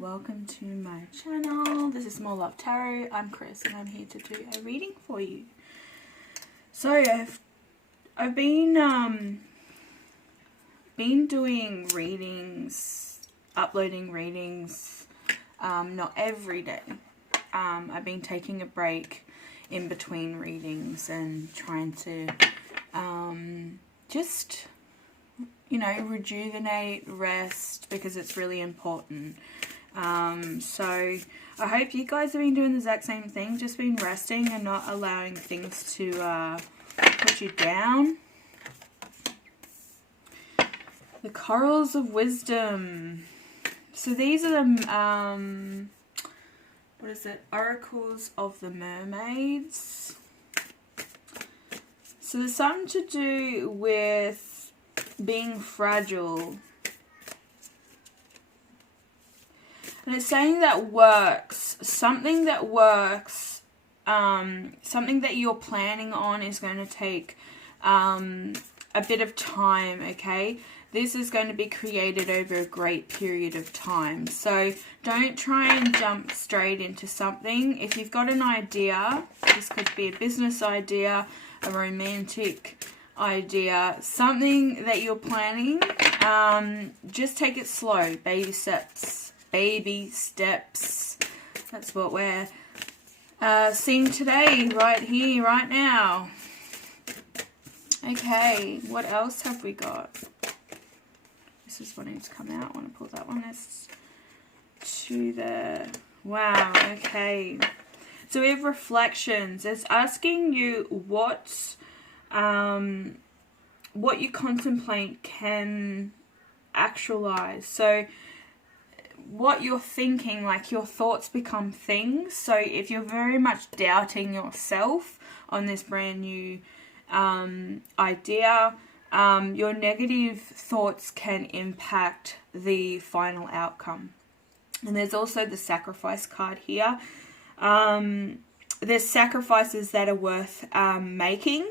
welcome to my channel. This is More Love Tarot. I'm Chris and I'm here to do a reading for you. So I've been doing readings, uploading readings, not every day. I've been taking a break in between readings and trying to just, you know, rejuvenate, rest, because it's really important. So I hope you guys have been doing the exact same thing, just been resting and not allowing things to put you down. The Corals of Wisdom. So these are the, what is it? Oracles of the Mermaids. So there's something to do with being fragile. And it's saying that works. Something that works, something that you're planning on is going to take a bit of time, okay? This is going to be created over a great period of time. So don't try and jump straight into something. If you've got an idea, this could be a business idea, a romantic idea, something that you're planning, just take it slow. Baby steps. Baby steps. That's what we're seeing today, right here, right now. Okay, what else have we got? This is wanting to come out. I want to pull that one. That's to there. Wow, okay. So we have reflections. It's asking you what you contemplate can actualize. So what you're thinking, like your thoughts become things. So if you're very much doubting yourself on this brand new idea, your negative thoughts can impact the final outcome. And there's also the sacrifice card here. There's sacrifices that are worth making.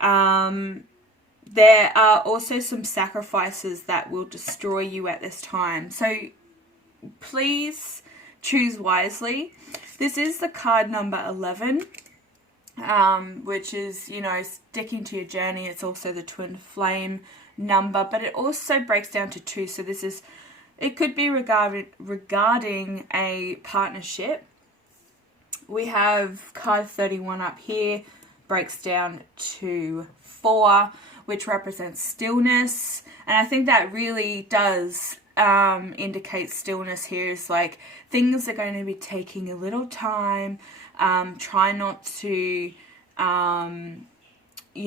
There are also some sacrifices that will destroy you at this time. So please choose wisely. This is the card number 11, which is, you know, sticking to your journey. It's also the twin flame number, but it also breaks down to 2. So this is, it could be regarding a partnership. We have card 31 up here, breaks down to 4, which represents stillness. And I think that really does indicate stillness here. Is like things are going to be taking a little time. Try not to, you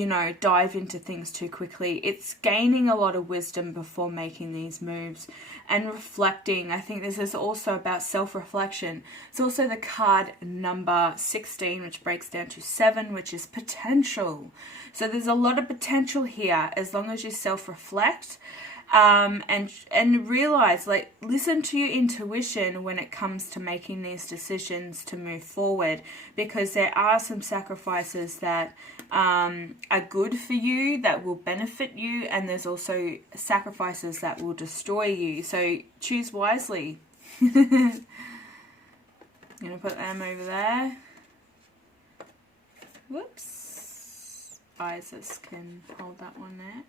know, dive into things too quickly. It's gaining a lot of wisdom before making these moves and reflecting. I think this is also about self-reflection. It's also the card number 16, which breaks down to 7, which is potential. So there's a lot of potential here as long as you self-reflect. And realize, like, listen to your intuition when it comes to making these decisions to move forward, because there are some sacrifices that are good for you, that will benefit you, and there's also sacrifices that will destroy you. So choose wisely. I'm going to put them over there. Whoops. Isis can hold that one there.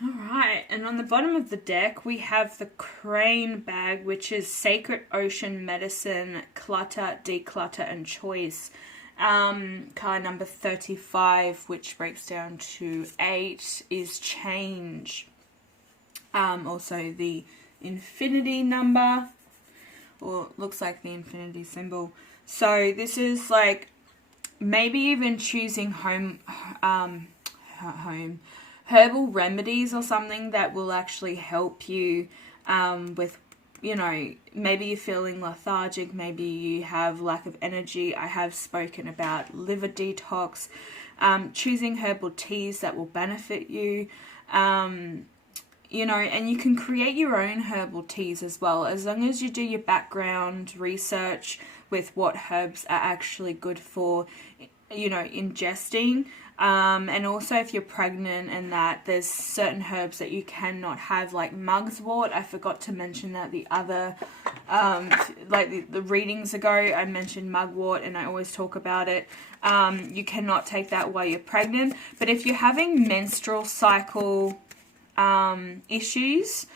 Alright, and on the bottom of the deck we have the Crane bag, which is Sacred Ocean Medicine, Clutter, Declutter and Choice. Card number 35, which breaks down to 8, is Change. Also the Infinity number, or looks like the Infinity symbol. So this is like maybe even choosing herbal remedies or something that will actually help you with, you know, maybe you're feeling lethargic, maybe you have lack of energy. I have spoken about liver detox, choosing herbal teas that will benefit you, you know, and you can create your own herbal teas as well, as long as you do your background research with what herbs are actually good for, you know, ingesting. And also if you're pregnant and that, there's certain herbs that you cannot have, like mugwort. I forgot to mention that the other, like the readings ago, I mentioned mugwort and I always talk about it. You cannot take that while you're pregnant. But if you're having menstrual cycle issues,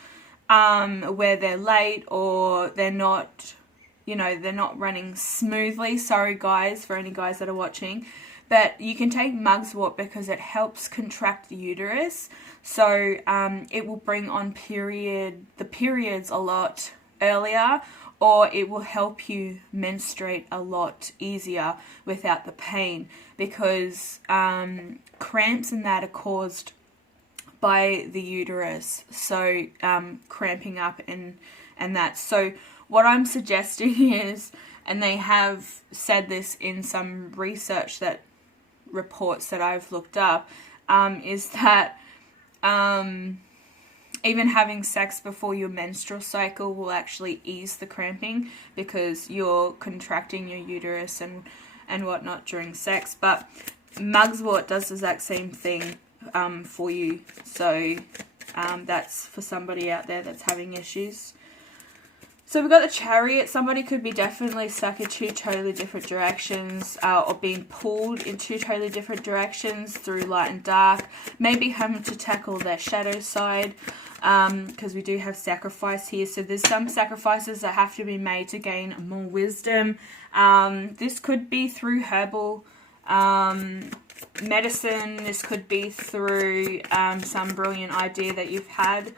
where they're late or they're not, you know, they're not running smoothly, sorry guys, for any guys that are watching, but you can take mugwort because it helps contract the uterus. So it will bring on the periods a lot earlier, or it will help you menstruate a lot easier without the pain, because cramps and that are caused by the uterus, so cramping up and that. So what I'm suggesting is, and they have said this in some research that reports that I've looked up, is that even having sex before your menstrual cycle will actually ease the cramping, because you're contracting your uterus and whatnot during sex. But mugwort does the exact same thing for you. So that's for somebody out there that's having issues. So we've got the Chariot. Somebody could be definitely stuck in two totally different directions, or being pulled in two totally different directions through light and dark. Maybe having to tackle their shadow side, because we do have sacrifice here. So there's some sacrifices that have to be made to gain more wisdom. This could be through herbal medicine. This could be through some brilliant idea that you've had.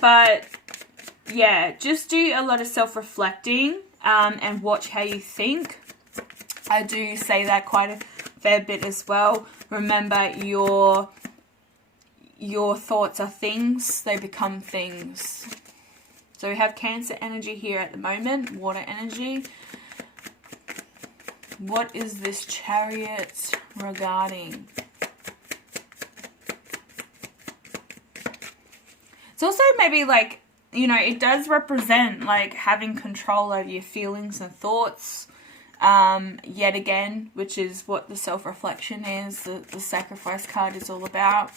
But yeah, just do a lot of self-reflecting and watch how you think. I do say that quite a fair bit as well. Remember, your thoughts are things, they become things. So we have Cancer energy here at the moment, water energy. What is this Chariot regarding? It's also maybe like, you know, it does represent like having control over your feelings and thoughts, yet again, which is what the self-reflection is, the sacrifice card is all about.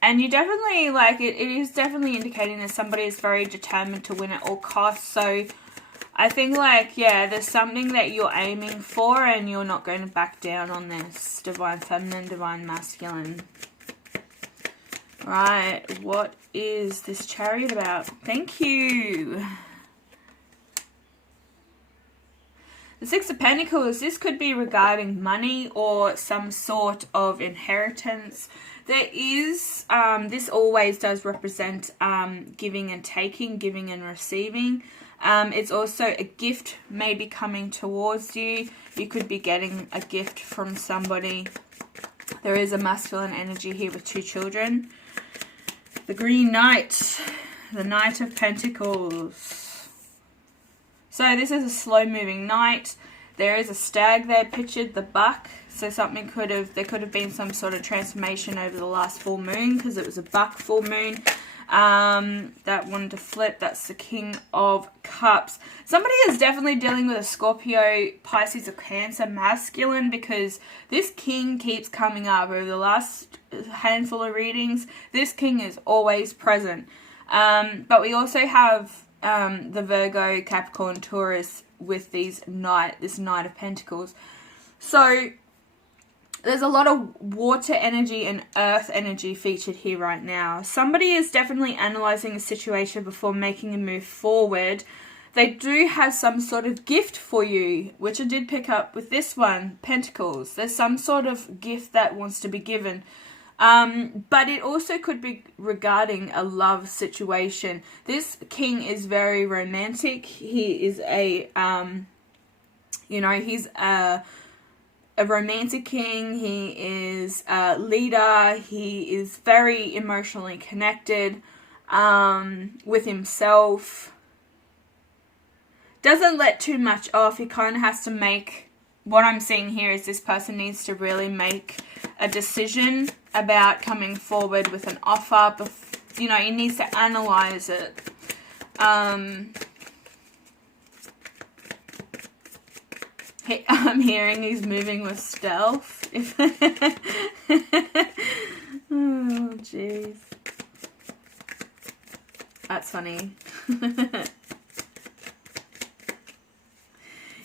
And you definitely, like, it is definitely indicating that somebody is very determined to win at all costs. So I think, like, yeah, there's something that you're aiming for and you're not going to back down on this. Divine Feminine, Divine Masculine. Right, what is this Chariot about? Thank you. The Six of Pentacles, this could be regarding money or some sort of inheritance. There is, this always does represent giving and taking, giving and receiving. It's also a gift maybe coming towards you. You could be getting a gift from somebody. There is a masculine energy here with two children. The Green Knight, the Knight of Pentacles. So this is a slow moving knight. There is a stag there pictured, the buck. So something there could have been some sort of transformation over the last full moon, because it was a buck full moon. That one to flip, that's the King of Cups. Somebody is definitely dealing with a Scorpio, Pisces, or Cancer masculine, because this king keeps coming up over the last handful of readings. This king is always present. But we also have the Virgo, Capricorn, Taurus with this Knight of Pentacles. So there's a lot of water energy and earth energy featured here right now. Somebody is definitely analysing a situation before making a move forward. They do have some sort of gift for you, which I did pick up with this one, Pentacles. There's some sort of gift that wants to be given. But it also could be regarding a love situation. This king is very romantic. He is he's a romantic king. He is a leader. He is very emotionally connected with himself. Doesn't let too much off. He kind of has to make, what I'm seeing here is this person needs to really make a decision about coming forward with an offer. You know, he needs to analyze it. I'm hearing he's moving with stealth. Oh, jeez. That's funny.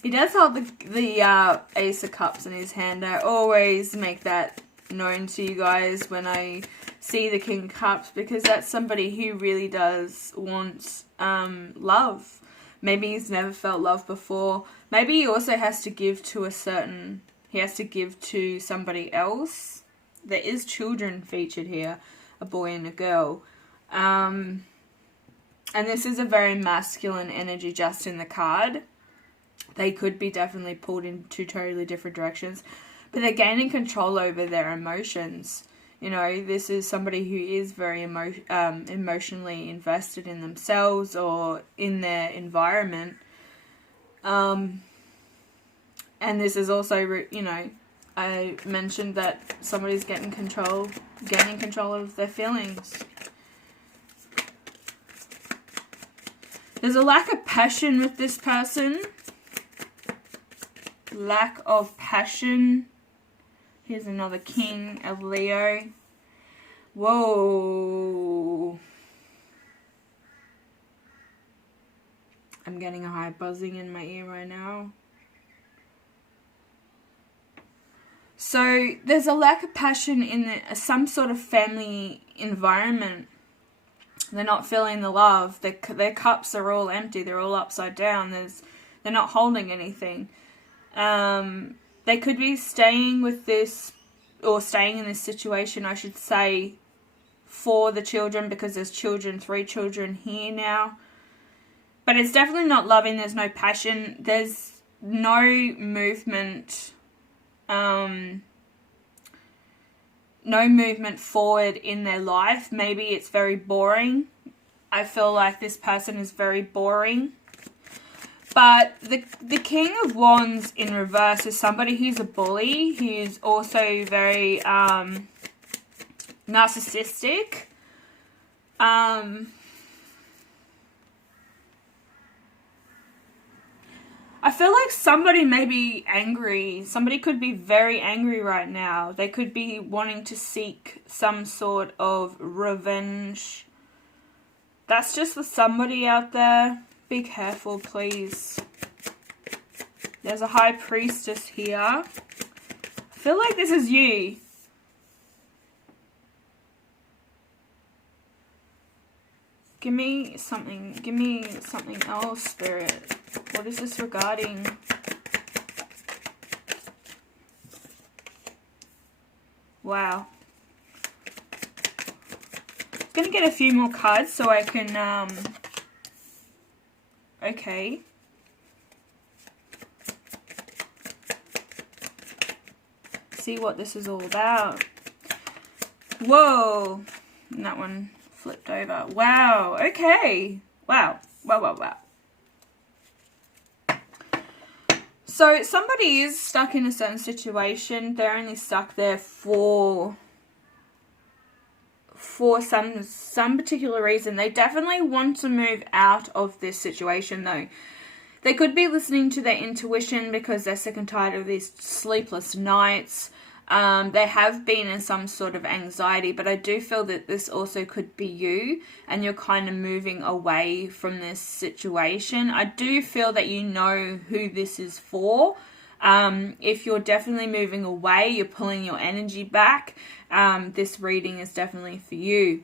He does hold the Ace of Cups in his hand. I always make that known to you guys when I see the King of Cups, because that's somebody who really does want love. Maybe he's never felt love before. Maybe he also has to give to he has to give to somebody else. There is children featured here, a boy and a girl. And this is a very masculine energy just in the card. They could be definitely pulled in two totally different directions, but they're gaining control over their emotions. You know, this is somebody who is very emotionally invested in themselves or in their environment. And this is also, you know, I mentioned that somebody's gaining control of their feelings. There's a lack of passion with this person. Lack of passion. Here's another King of Leo. Whoa. I'm getting a high buzzing in my ear right now. So there's a lack of passion in some sort of family environment. They're not feeling the love. Their cups are all empty. They're all upside down. They're not holding anything. They could be staying with this, or staying in this situation, I should say, for the children, because there's 3 children here now. But it's definitely not loving. There's no passion. There's no movement. No movement forward in their life. Maybe it's very boring. I feel like this person is very boring. But the King of Wands in reverse is somebody who's a bully, who's also very narcissistic. I feel like somebody may be angry. Somebody could be very angry right now. They could be wanting to seek some sort of revenge. That's just for somebody out there. Be careful, please. There's a High Priestess here. I feel like this is you. Give me something else, Spirit. What is this regarding? Wow. I'm gonna get a few more cards so I can, okay. See what this is all about. Whoa. And that one flipped over. Wow. Okay. Wow. Wow. So somebody is stuck in a certain situation. They're only stuck there for some particular reason. They definitely want to move out of this situation though. They could be listening to their intuition because they're sick and tired of these sleepless nights. They have been in some sort of anxiety, but I do feel that this also could be you and you're kind of moving away from this situation. I do feel that you know who this is for. If you're definitely moving away, you're pulling your energy back, this reading is definitely for you.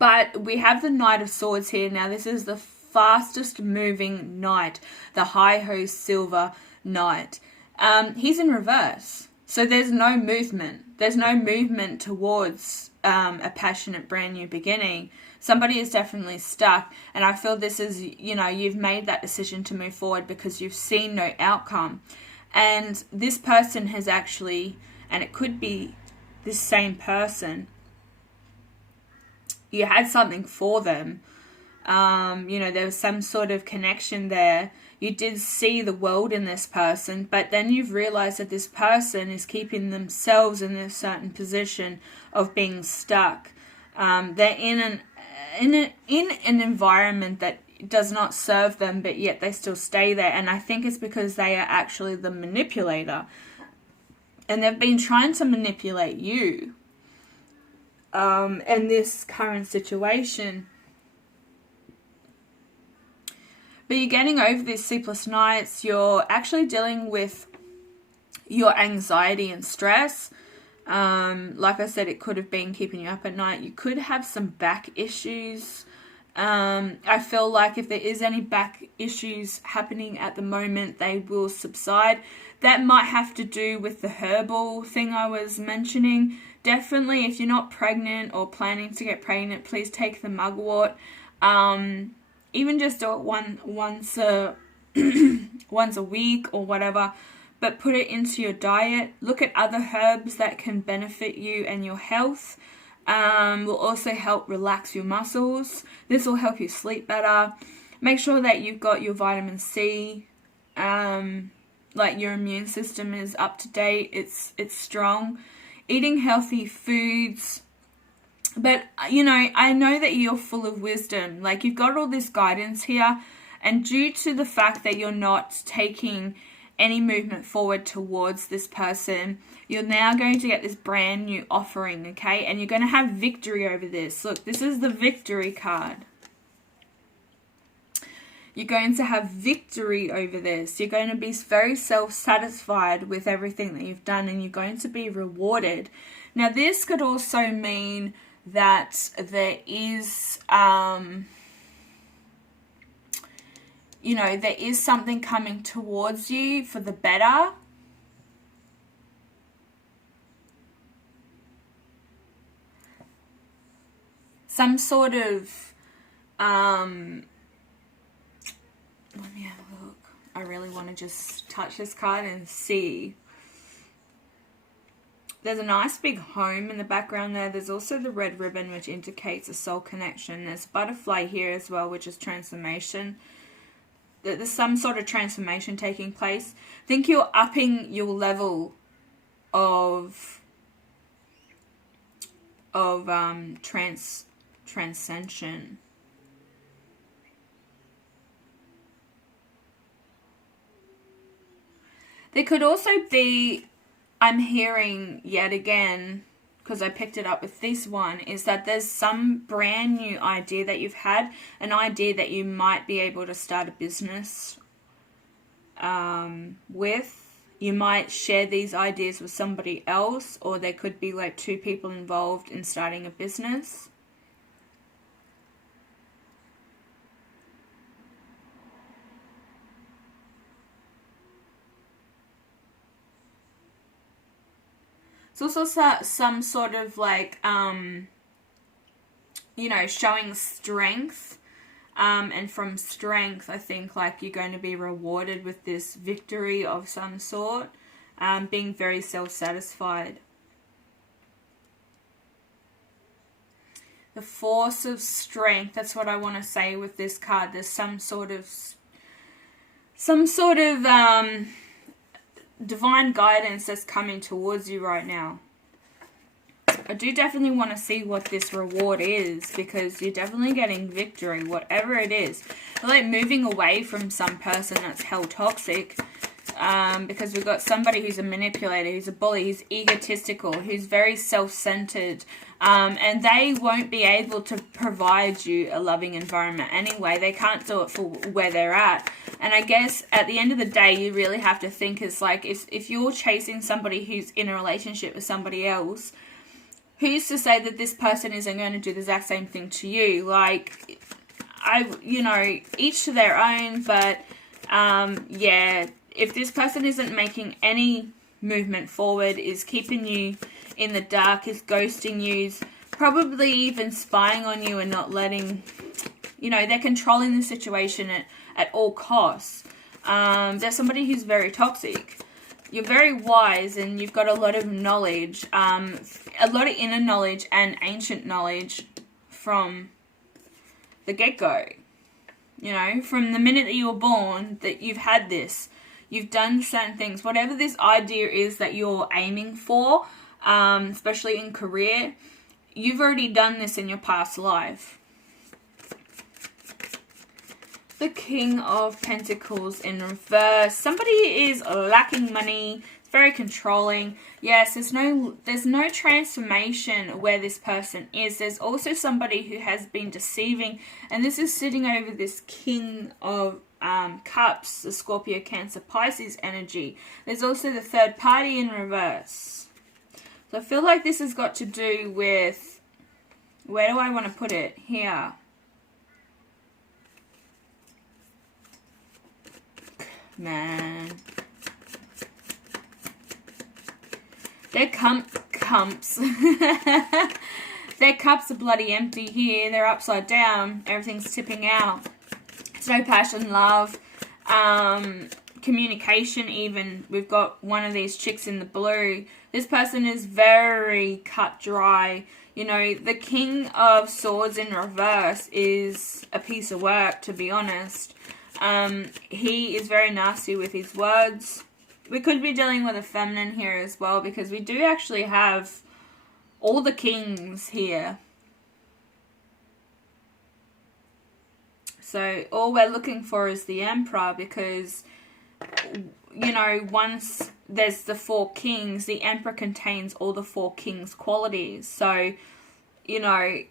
But we have the Knight of Swords here. Now this is the fastest moving knight, the High-Ho Silver Knight. He's in reverse. So there's no movement. There's no movement towards a passionate brand new beginning. Somebody is definitely stuck. And I feel this is, you know, you've made that decision to move forward because you've seen no outcome. And this person has actually, and it could be this same person, you had something for them. You know, there was some sort of connection there. You did see the world in this person, but then you've realized that this person is keeping themselves in a certain position of being stuck. They're in an environment that does not serve them, but yet they still stay there. And I think it's because they are actually the manipulator. And they've been trying to manipulate you in this current situation. But you're getting over these sleepless nights. You're actually dealing with your anxiety and stress. Like I said, it could have been keeping you up at night. You could have some back issues. I feel like if there is any back issues happening at the moment, they will subside. That might have to do with the herbal thing I was mentioning. Definitely, if you're not pregnant or planning to get pregnant, please take the mugwort. Even just do it once a week or whatever, but put it into your diet. Look at other herbs that can benefit you and your health. Will also help relax your muscles. This will help you sleep better. Make sure that you've got your vitamin C. Like your immune system is up to date. It's strong. Eating healthy foods. But, you know, I know that you're full of wisdom. Like, you've got all this guidance here. And due to the fact that you're not taking any movement forward towards this person, you're now going to get this brand new offering, okay? And you're going to have victory over this. Look, this is the victory card. You're going to have victory over this. You're going to be very self-satisfied with everything that you've done, and you're going to be rewarded. Now, this could also mean that there is, you know, there is something coming towards you for the better. Some sort of, let me have a look. I really want to just touch this card and see. There's a nice big home in the background there. There's also the red ribbon, which indicates a soul connection. There's butterfly here as well, which is transformation. There's some sort of transformation taking place. I think you're upping your level of transcension. There could also be, I'm hearing yet again, because I picked it up with this one, is that there's some brand new idea that you've had, an idea that you might be able to start a business with. You might share these ideas with somebody else, or there could be like two people involved in starting a business. It's also some sort of like, you know, showing strength. And from strength, I think like you're going to be rewarded with this victory of some sort. Being very self-satisfied. The force of strength, that's what I want to say with this card. There's some sort of divine guidance that's coming towards you right now. I do definitely want to see what this reward is, because you're definitely getting victory, whatever it is. You're like moving away from some person that's hell toxic, because we've got somebody who's a manipulator, who's a bully, who's egotistical, who's very self-centered, and they won't be able to provide you a loving environment anyway. They can't do it for where they're at. And I guess at the end of the day, you really have to think is like, if you're chasing somebody who's in a relationship with somebody else, who's to say that this person isn't going to do the exact same thing to you? Like, you know, each to their own, but yeah, if this person isn't making any movement forward, is keeping you in the dark, is ghosting you, is probably even spying on you and not letting, you know, they're controlling the situation at all costs. There's somebody who's very toxic. You're very wise and you've got a lot of knowledge, a lot of inner knowledge and ancient knowledge from the get-go. You know, from the minute that you were born, that you've had this. You've done certain things. Whatever this idea is that you're aiming for, especially in career, you've already done this in your past life. The King of Pentacles in reverse. Somebody is lacking money. It's very controlling. Yes, there's no transformation where this person is. There's also somebody who has been deceiving, and this is sitting over this King of Cups, the Scorpio, Cancer, Pisces energy. There's also the third party in reverse. So I feel like this has got to do with, where do I want to put it? Here. Man. Their cups. Their cups are bloody empty here. They're upside down. Everything's tipping out. It's no passion, love, communication even. We've got one of these chicks in the blue. This person is very cut dry. You know, the King of Swords in reverse is a piece of work, to be honest. He is very nasty with his words. We could be dealing with a feminine here as well, because we do actually have all the kings here. So all we're looking for is the Emperor, because, you know, once there's the four kings, the Emperor contains all the four kings' qualities. So, you know,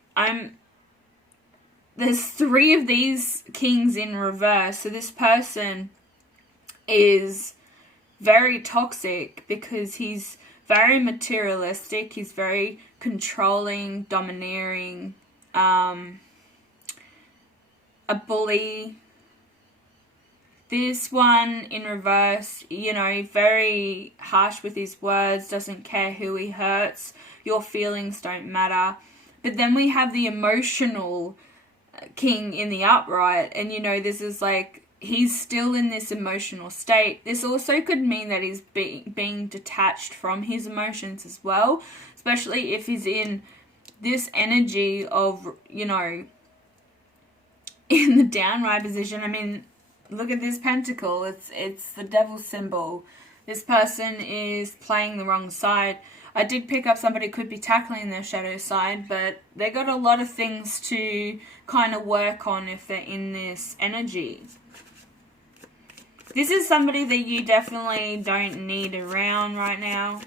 there's three of these kings in reverse. So this person is very toxic because he's very materialistic. He's very controlling, domineering, a bully. This one in reverse, you know, very harsh with his words, doesn't care who he hurts. Your feelings don't matter. But then we have the emotional king in the upright, and you know, this is like, he's still in this emotional state. This also could mean that he's being detached from his emotions as well, especially if he's in this energy of, you know, in the downright position. I mean, look at this pentacle. It's the devil symbol. This person is playing the wrong side. I did pick up somebody could be tackling their shadow side, but they got a lot of things to kind of work on if they're in this energy. This is somebody that you definitely don't need around right now.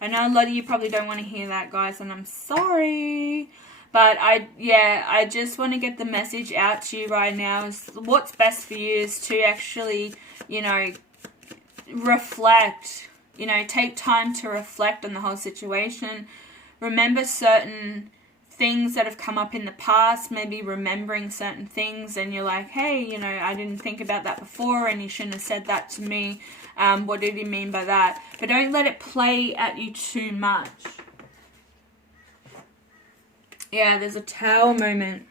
I know a lot of you probably don't want to hear that, guys, and I'm sorry. But I just want to get the message out to you right now. Is what's best for you is to actually, you know, reflect. You know, take time to reflect on the whole situation. Remember certain things that have come up in the past, maybe remembering certain things, and you're like, hey, you know, I didn't think about that before, and you shouldn't have said that to me. What did he mean by that? But don't let it play at you too much. Yeah, there's a Tower moment.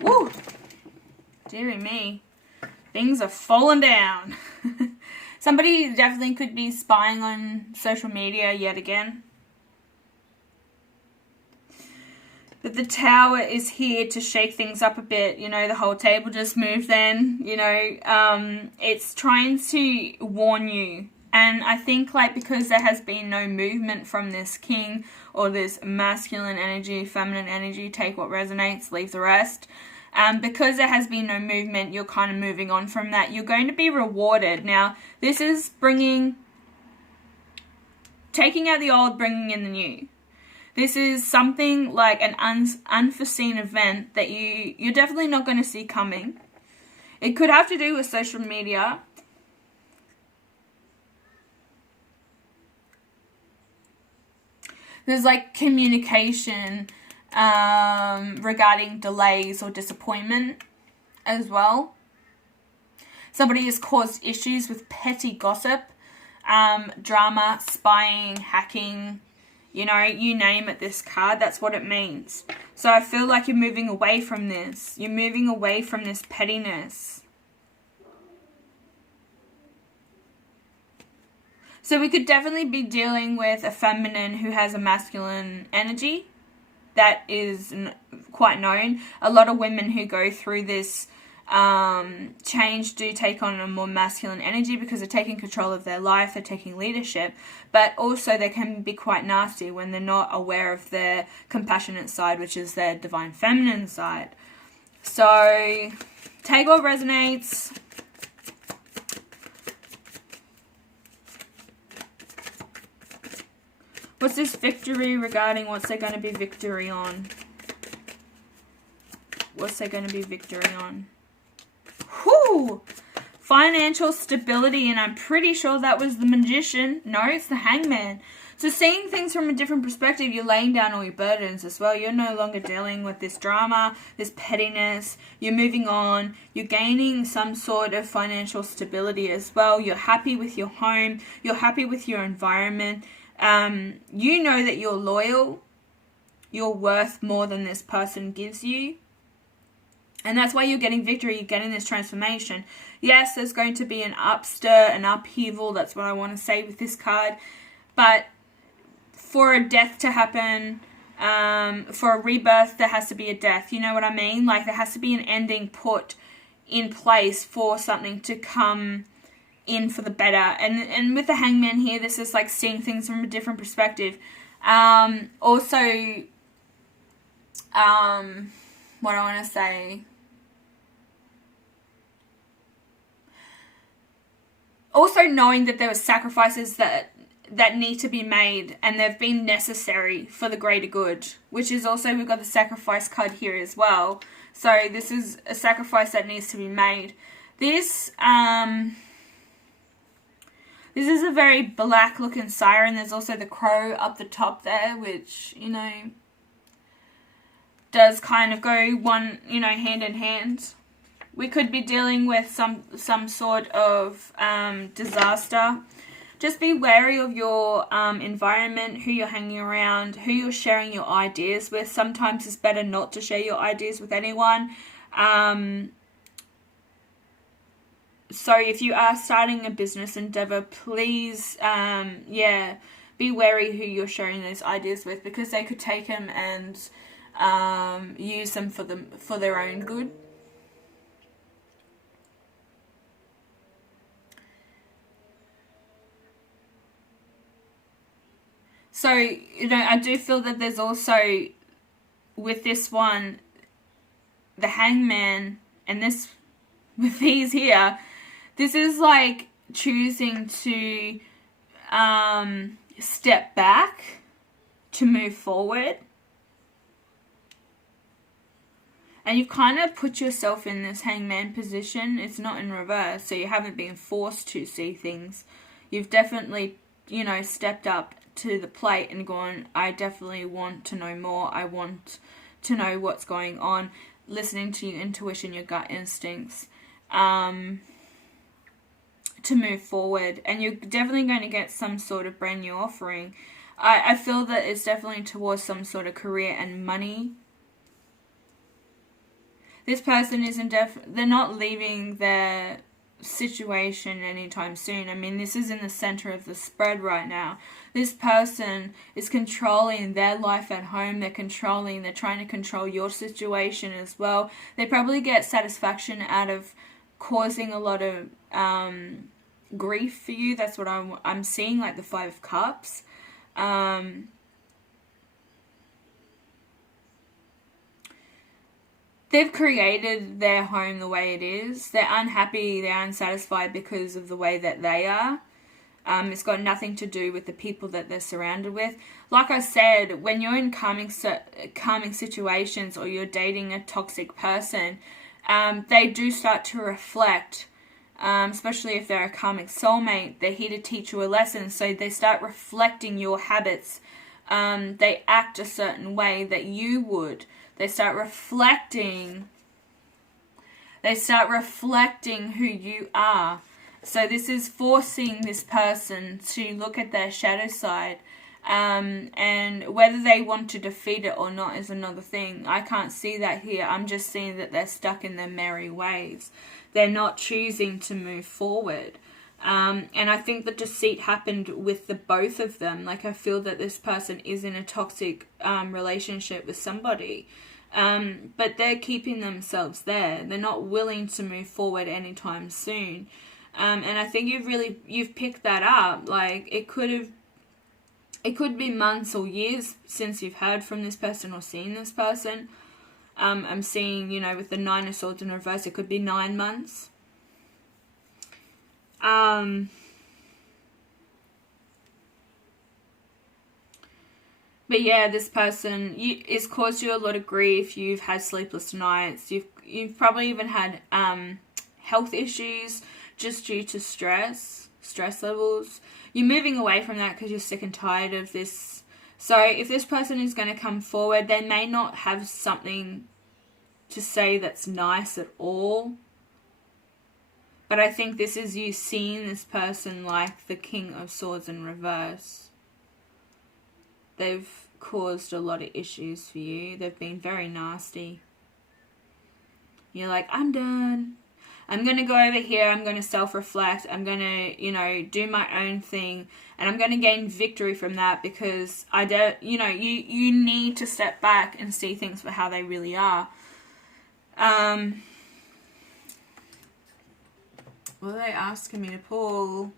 Woo! Dearie me. Things are falling down. Somebody definitely could be spying on social media yet again. But the Tower is here to shake things up a bit. You know, the whole table just moved then. You know, it's trying to warn you. And I think, like, because there has been no movement from this king or this masculine energy, feminine energy, take what resonates, leave the rest. Because there has been no movement, you're kind of moving on from that. You're going to be rewarded. Now, this is taking out the old, bringing in the new. This is something like an unforeseen event that you're definitely not going to see coming. It could have to do with social media. There's like communication regarding delays or disappointment as well. Somebody has caused issues with petty gossip, drama, spying, hacking, you know, you name it, this card, that's what it means. So I feel like you're moving away from this. You're moving away from this pettiness. So we could definitely be dealing with a feminine who has a masculine energy. That is quite known. A lot of women who go through this change do take on a more masculine energy because they're taking control of their life, they're taking leadership. But also they can be quite nasty when they're not aware of their compassionate side, which is their divine feminine side. So take what resonates. What's this victory regarding? What's there going to be victory on? What's there going to be victory on? Whew! Financial stability, and I'm pretty sure that was the Magician. No, it's the Hangman. So seeing things from a different perspective, you're laying down all your burdens as well. You're no longer dealing with this drama, this pettiness. You're moving on. You're gaining some sort of financial stability as well. You're happy with your home. You're happy with your environment. You know that you're loyal. You're worth more than this person gives you. And that's why you're getting victory. You're getting this transformation. Yes, there's going to be an upstir, an upheaval. That's what I want to say with this card. But for a death to happen, for a rebirth, there has to be a death. You know what I mean? Like, there has to be an ending put in place for something to come in for the better. And with the Hangman here, this is like seeing things from a different perspective. Also, what I want to say. Also knowing that there were sacrifices that need to be made, and they've been necessary for the greater good, which is also, we've got the sacrifice card here as well. So this is a sacrifice that needs to be made. This is a very black looking siren. There's also the crow up the top there, which, you know, does kind of go one, you know, hand in hand. We could be dealing with some sort of disaster. Just be wary of your environment, who you're hanging around, who you're sharing your ideas with. Sometimes it's better not to share your ideas with anyone. So if you are starting a business endeavor, please, be wary who you're sharing those ideas with, because they could take them and use them for their own good. So, you know, I do feel that there's also, with this one, the Hangman, and this, with these here, this is like choosing to step back to move forward. And you've kind of put yourself in this Hangman position. It's not in reverse, so you haven't been forced to see things. You've definitely, you know, stepped up to the plate and gone, I definitely want to know more. I want to know what's going on. Listening to your intuition, your gut instincts, to move forward. And you're definitely going to get some sort of brand new offering. I feel that it's definitely towards some sort of career and money. This person isn't they're not leaving their situation anytime soon. I mean, this is in the center of the spread right now. This person is controlling their life at home. They're trying to control your situation as well. They probably get satisfaction out of causing a lot of grief for you. That's what I'm seeing, like the Five of Cups. They've created their home the way it is. They're unhappy, they're unsatisfied because of the way that they are. It's got nothing to do with the people that they're surrounded with. Like I said, when you're in calming situations, or you're dating a toxic person, they do start to reflect, especially if they're a karmic soulmate. They're here to teach you a lesson, so they start reflecting your habits. They act a certain way that you would. They start reflecting who you are. So this is forcing this person to look at their shadow side. And whether they want to defeat it or not is another thing. I can't see that here. I'm just seeing that they're stuck in their merry ways. They're not choosing to move forward. And I think the deceit happened with the both of them. Like, I feel that this person is in a toxic relationship with somebody. But they're keeping themselves there. They're not willing to move forward anytime soon. And I think you've picked that up. Like, it could be months or years since you've heard from this person or seen this person. I'm seeing, you know, with the Nine of Swords in reverse, it could be 9 months. But yeah, this person it's caused you a lot of grief. You've had sleepless nights. You've probably even had health issues just due to stress levels. You're moving away from that because you're sick and tired of this. So if this person is going to come forward, they may not have something to say that's nice at all. But I think this is you seeing this person like the King of Swords in reverse. They've caused a lot of issues for you. They've been very nasty. You're like, I'm done. I'm going to go over here. I'm going to self-reflect. I'm going to, you know, do my own thing. And I'm going to gain victory from that because I don't, you know, you need to step back and see things for how they really are. What are they asking me to pull?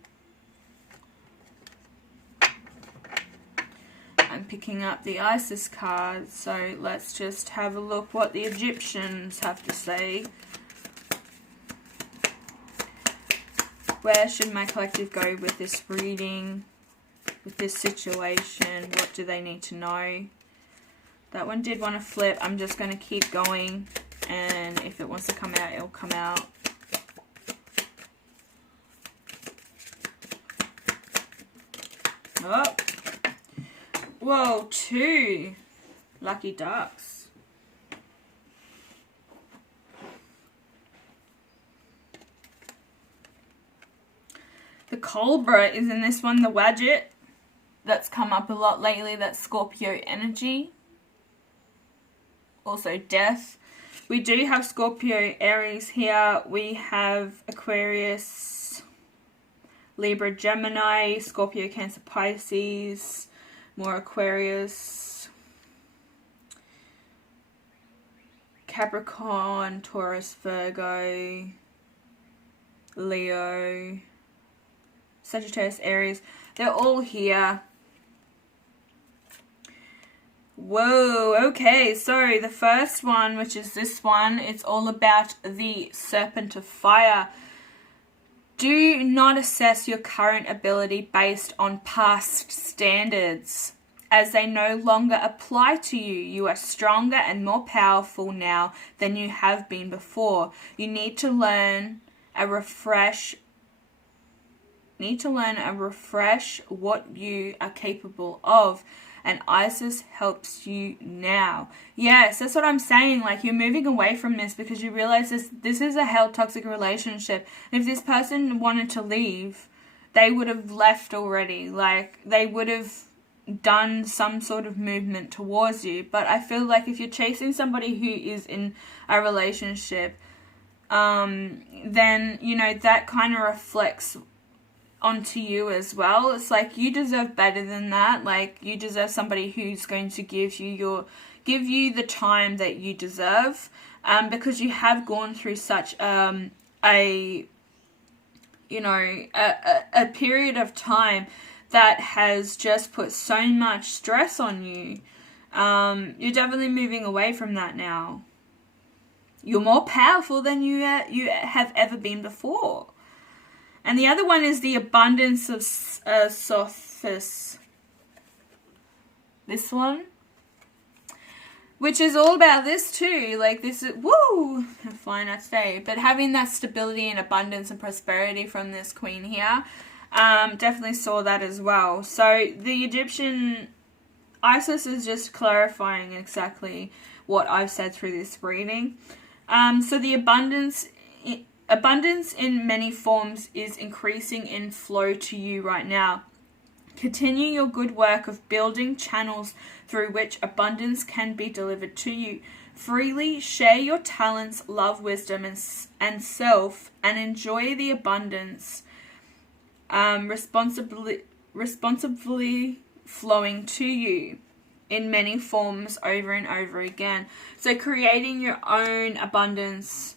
I'm picking up the Isis card, so let's just have a look what the Egyptians have to say. Where should my collective go with this reading, with this situation? What do they need to know? That one did want to flip. I'm just going to keep going, and if it wants to come out, it'll come out. Oh. Whoa, 2 lucky ducks. The Cobra is in this one, the Wadjet. That's come up a lot lately. That's Scorpio energy. Also Death. We do have Scorpio, Aries here. We have Aquarius, Libra, Gemini, Scorpio, Cancer, Pisces. More Aquarius, Capricorn, Taurus, Virgo, Leo, Sagittarius, Aries. They're all here. Whoa, okay, so the first one, which is this one, it's all about the Serpent of Fire. Do not assess your current ability based on past standards, as they no longer apply to you. You are stronger and more powerful now than you have been before. You need to learn a refresh what you are capable of. And Isis helps you now. Yes, that's what I'm saying. Like, you're moving away from this because you realize this is a hell toxic relationship. And if this person wanted to leave, they would have left already. Like, they would have done some sort of movement towards you. But I feel like if you're chasing somebody who is in a relationship, then, you know, that kind of reflects onto you as well. It's like you deserve better than that. Like, you deserve somebody who's going to give you the time that you deserve, because you have gone through such a period of time that has just put so much stress on you. You're definitely moving away from that now. You're more powerful than you have ever been before. And the other one is the Abundance of Sophis. This one. Which is all about this too. Like, this is, woo! I'm flying out today. But having that stability and abundance and prosperity from this queen here. Definitely saw that as well. So the Egyptian Isis is just clarifying exactly what I've said through this reading. So the abundance in many forms is increasing in flow to you right now. Continue your good work of building channels through which abundance can be delivered to you. Freely share your talents, love, wisdom, and self, and enjoy the abundance responsibly flowing to you in many forms over and over again. So creating your own abundance.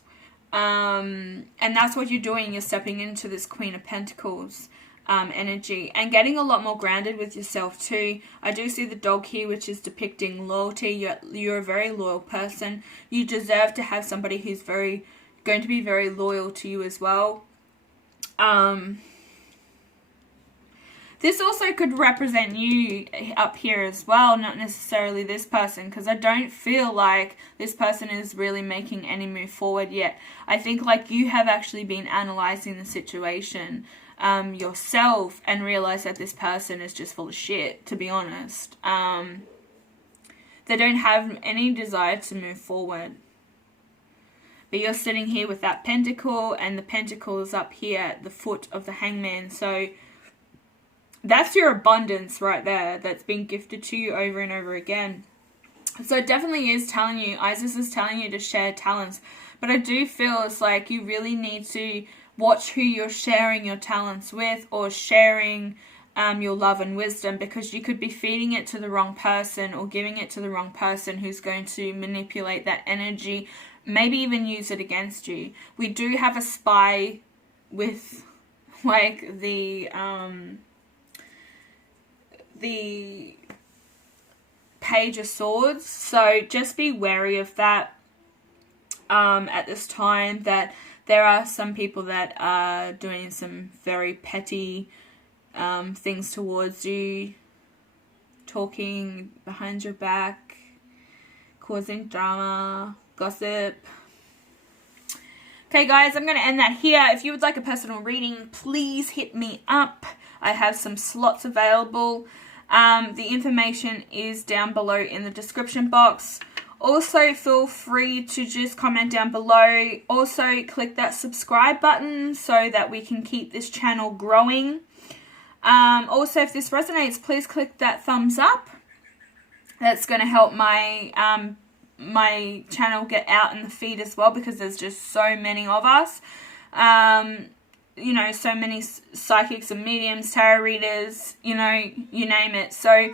And that's what you're doing. You're stepping into this Queen of Pentacles. energy, and getting a lot more grounded with yourself too. I do see the dog here, which is depicting loyalty. You're a very loyal person. You deserve to have somebody who's going to be very loyal to you as well. This also could represent you up here as well, not necessarily this person, because I don't feel like this person is really making any move forward yet. I think like you have actually been analyzing the situation yourself and realized that this person is just full of shit, to be honest. They don't have any desire to move forward. But you're sitting here with that pentacle, and the pentacle is up here at the foot of the hangman. So that's your abundance right there that's been gifted to you over and over again. So it definitely is telling you, Isis is telling you to share talents. But I do feel it's like you really need to watch who you're sharing your talents with, or sharing your love and wisdom, because you could be feeding it to the wrong person or giving it to the wrong person who's going to manipulate that energy, maybe even use it against you. We do have a spy with like the Page of Swords, so just be wary of that at this time, that there are some people that are doing some very petty things towards you, talking behind your back, causing drama, gossip. Okay guys, I'm going to end that here. If you would like a personal reading, please hit me up. I have some slots available. The information is down below in the description box. Also, feel free to just comment down below. Also, click that subscribe button so that we can keep this channel growing. Also, if this resonates, please click that thumbs up. That's going to help my my channel get out in the feed as well, because there's just so many of us. You know, so many psychics and mediums, tarot readers, you know, you name it. So,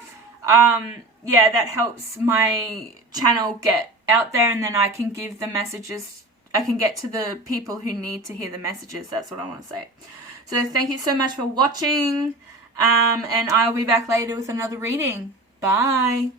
yeah, that helps my channel get out there, and then I can give the messages, I can get to the people who need to hear the messages. That's what I want to say. So thank you so much for watching, and I'll be back later with another reading. Bye.